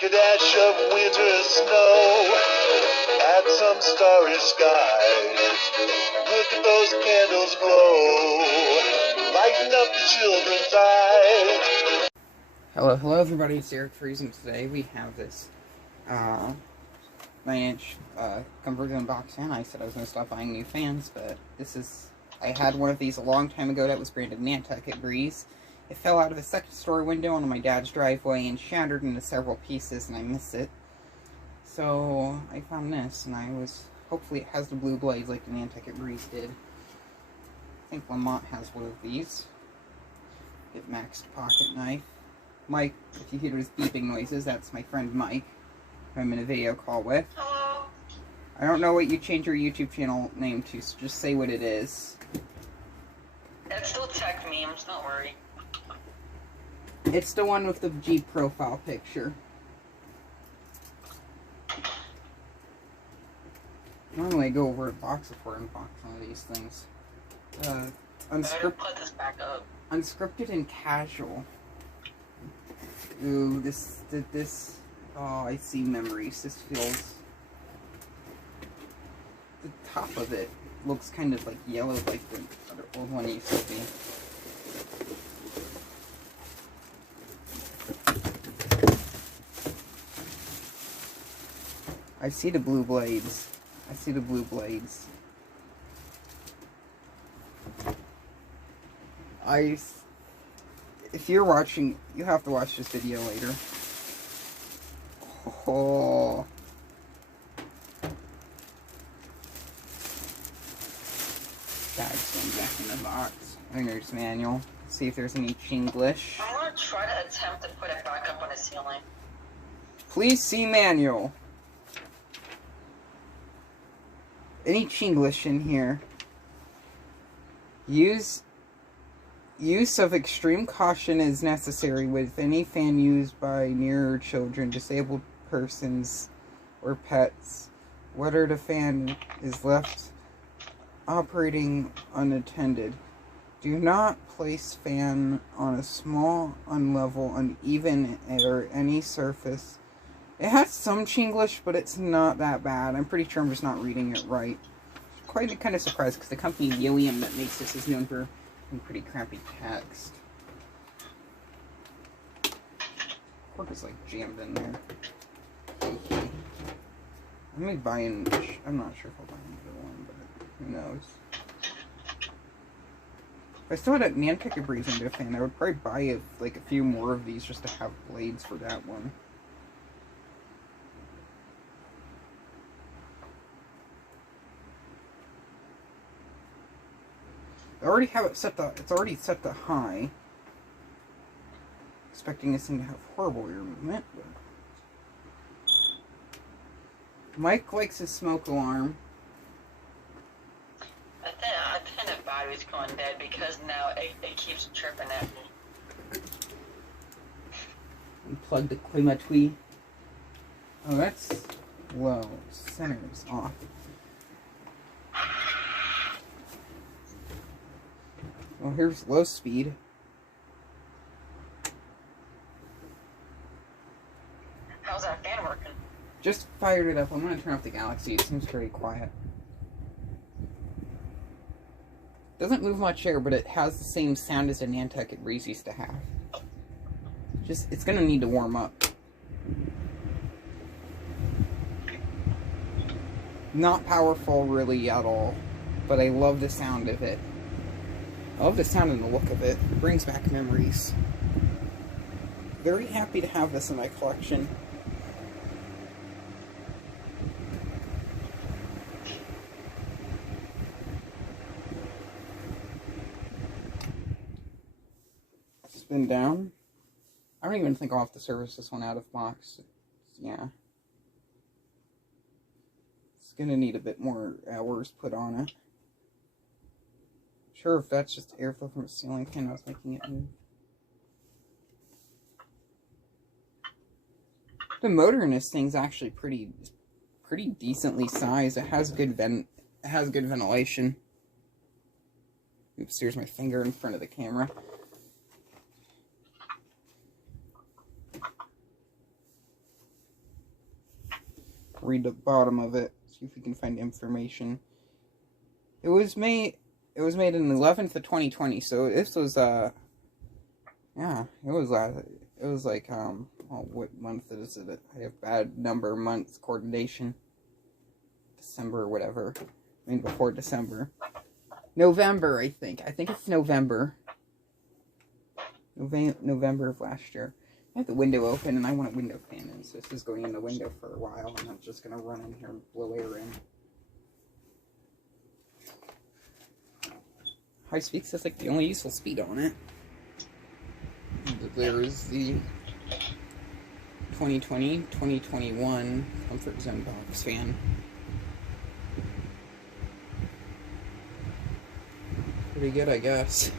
like a dash of winter snow at some starry skies. Look at those candles glow, lighten up the children's eyes. Hello everybody, it's Eric Friesen. Today we have this 9-inch converter unboxing. I said I was going to stop buying new fans, but I had one of these a long time ago that was branded Nantucket Breeze. It fell out of the second story window onto my dad's driveway and shattered into several pieces, and I missed it. So I found this, and hopefully it has the blue blades like the Nantucket Breeze did. I think Lamont has one of these. Get Maxed pocket knife. Mike, if you hear his beeping noises, that's my friend Mike, who I'm in a video call with. Hello. I don't know what you changed your YouTube channel name to, so just say what it is. It's still tech memes, don't worry. It's the one with the Jeep profile picture. Normally I go over a box before I unbox one of these things. Put this back up. Unscripted and casual. Ooh, oh, I see memories. This feels... The top of it looks kind of like yellow like the other old one used to be. I see the blue blades. I see the blue blades. If you're watching, you have to watch this video later. Oh. Bag's going back in the box. Owner's manual. See if there's any Chinglish. I'm gonna try to attempt to put it back up on the ceiling. Please see manual. Any Chinglish in here? Use of extreme caution is necessary with any fan used by near children, disabled persons, or pets. Whether the fan is left operating unattended. Do not place fan on a small, unlevel, uneven, or any surface. It has some Chinglish, but it's not that bad. I'm pretty sure I'm just not reading it right. Kind of surprised because the company Yoium that makes this is known for pretty crappy text. Cork is like jammed in there. I may buy I'm not sure if I'll buy another one, but who knows. If I still had a Nantucket Breeze into a fan, I would probably buy like a few more of these just to have blades for that one. I already have it set it's already set to high. Expecting this thing to have horrible ear movement, but Mike likes his smoke alarm. I think the battery's going dead because now it keeps tripping at me. Unplug the Klimatui. Oh, that's low. Center is off. Well, here's low speed. How's that fan working? Just fired it up. I'm going to turn off the Galaxy. It seems very quiet. Doesn't move much air, but it has the same sound as a Nantucket Breeze used to have. It's going to need to warm up. Not powerful really at all, but I love the sound of it. I love the sound and the look of it. It brings back memories. Very happy to have this in my collection. Spin down. I don't even think I'll have to service this one out of box. Yeah. It's gonna need a bit more hours put on it. Sure, if that's just airflow from a ceiling fan, I was making it move. The motor in this thing's actually pretty decently sized. It has good ventilation. Oops, here's my finger in front of the camera. read the bottom of it. See if we can find information. It was made on the 11th of 2020, so this was yeah, it was like oh, what month is it? I have bad number months coordination. December or whatever. I mean before December. November, I think. I think it's November. November of last year. I have the window open and I want a window fan in, so this is going in the window for a while and I'm just gonna run in here and blow air in. High speed says like the only useful speed on it. There is the 2020-2021 Comfort Zone box fan. Pretty good, I guess.